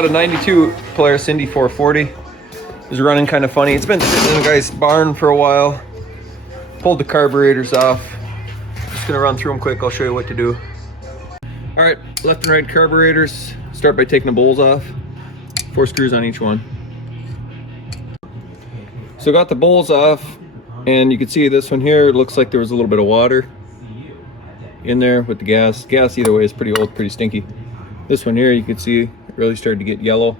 Got a 92 Polaris Indy 440. It's running kind of funny. It's been sitting in the guy's barn for a while. Pulled the carburetors off. Just gonna run through them quick. I'll show you what to do. All right, left and right carburetors. Start by taking the bowls off. 4 screws on each one. So got the bowls off, and you can see this one here, it looks like there was a little bit of water in there with the gas. Gas either way is pretty old, pretty stinky. This one here, you can see it really started to get yellow.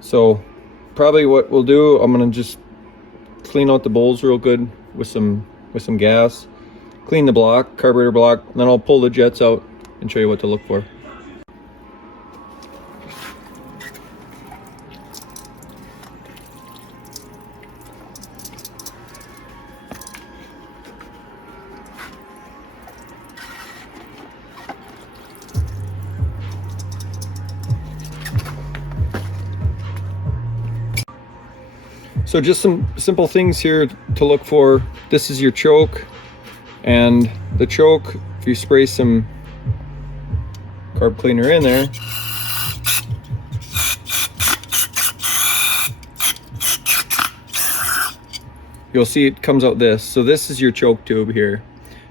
So probably what we'll do, I'm gonna just clean out the bowls real good with some gas, clean the block, carburetor block, and then I'll pull the jets out and show you what to look for. So just some simple things here to look for. This is your choke, and the choke, if you spray some carb cleaner in there, you'll see it comes out this. So this is your choke tube here.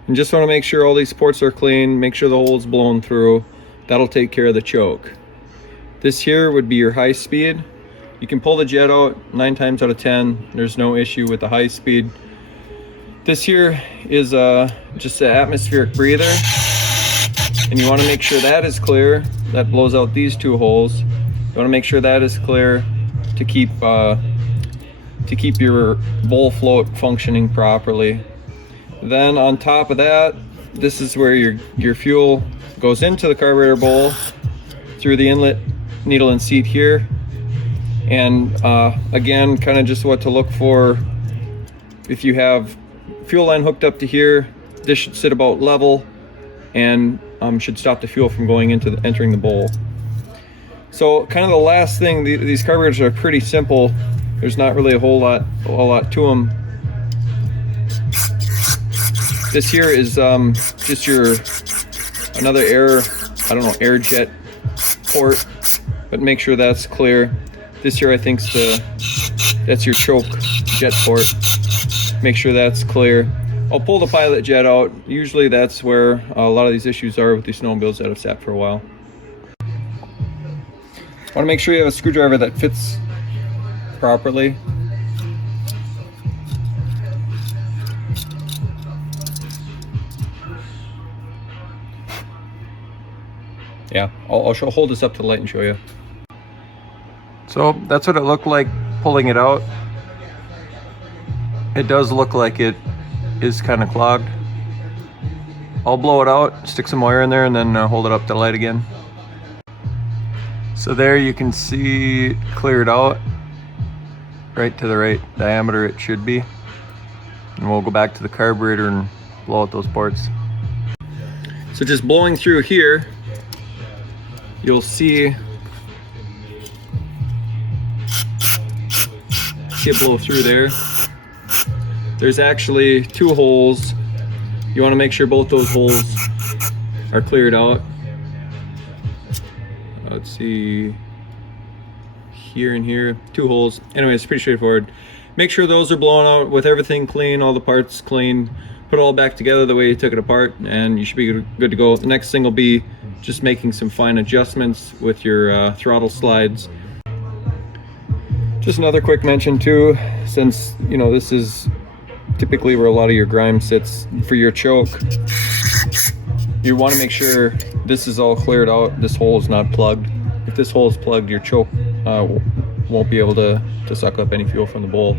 And just want to make sure all these ports are clean, make sure the hole's blown through. That'll take care of the choke. This here would be your high speed. You can pull the jet out 9 times out of 10. There's no issue with the high speed. This here is just an atmospheric breather, and you want to make sure that is clear. That blows out these 2 holes. You want to make sure that is clear to keep your bowl float functioning properly. Then on top of that, this is where your fuel goes into the carburetor bowl through the inlet needle and seat here. And again, kind of just what to look for. If you have fuel line hooked up to here, this should sit about level and should stop the fuel from going into entering the bowl. So kind of the last thing, these carburetors are pretty simple. There's not really a whole lot to them. This here is just your another air jet port, but make sure that's clear. This here I think that's your choke jet port. Make sure that's clear. I'll pull the pilot jet out. Usually that's where a lot of these issues are with these snowmobiles that have sat for a while. Want to make sure you have a screwdriver that fits properly. Yeah, I'll hold this up to the light and show you. So that's what it looked like pulling it out. It does look like it is kind of clogged. I'll blow it out, stick some wire in there, and then hold it up to the light again. So there you can see it cleared out, right to the right diameter it should be. And we'll go back to the carburetor and blow out those ports. So just blowing through here, you'll see it blow through there. There's actually 2 holes. You want to make sure both those holes are cleared out. Let's see, here and here, 2 holes. Anyway, it's pretty straightforward. Make sure those are blown out with everything clean, all the parts clean. Put it all back together the way you took it apart, and you should be good to go. The next thing will be just making some fine adjustments with your throttle slides. Just another quick mention too, since this is typically where a lot of your grime sits for your choke, you want to make sure this is all cleared out. This hole is not plugged. If this hole is plugged, your choke won't be able to suck up any fuel from the bowl.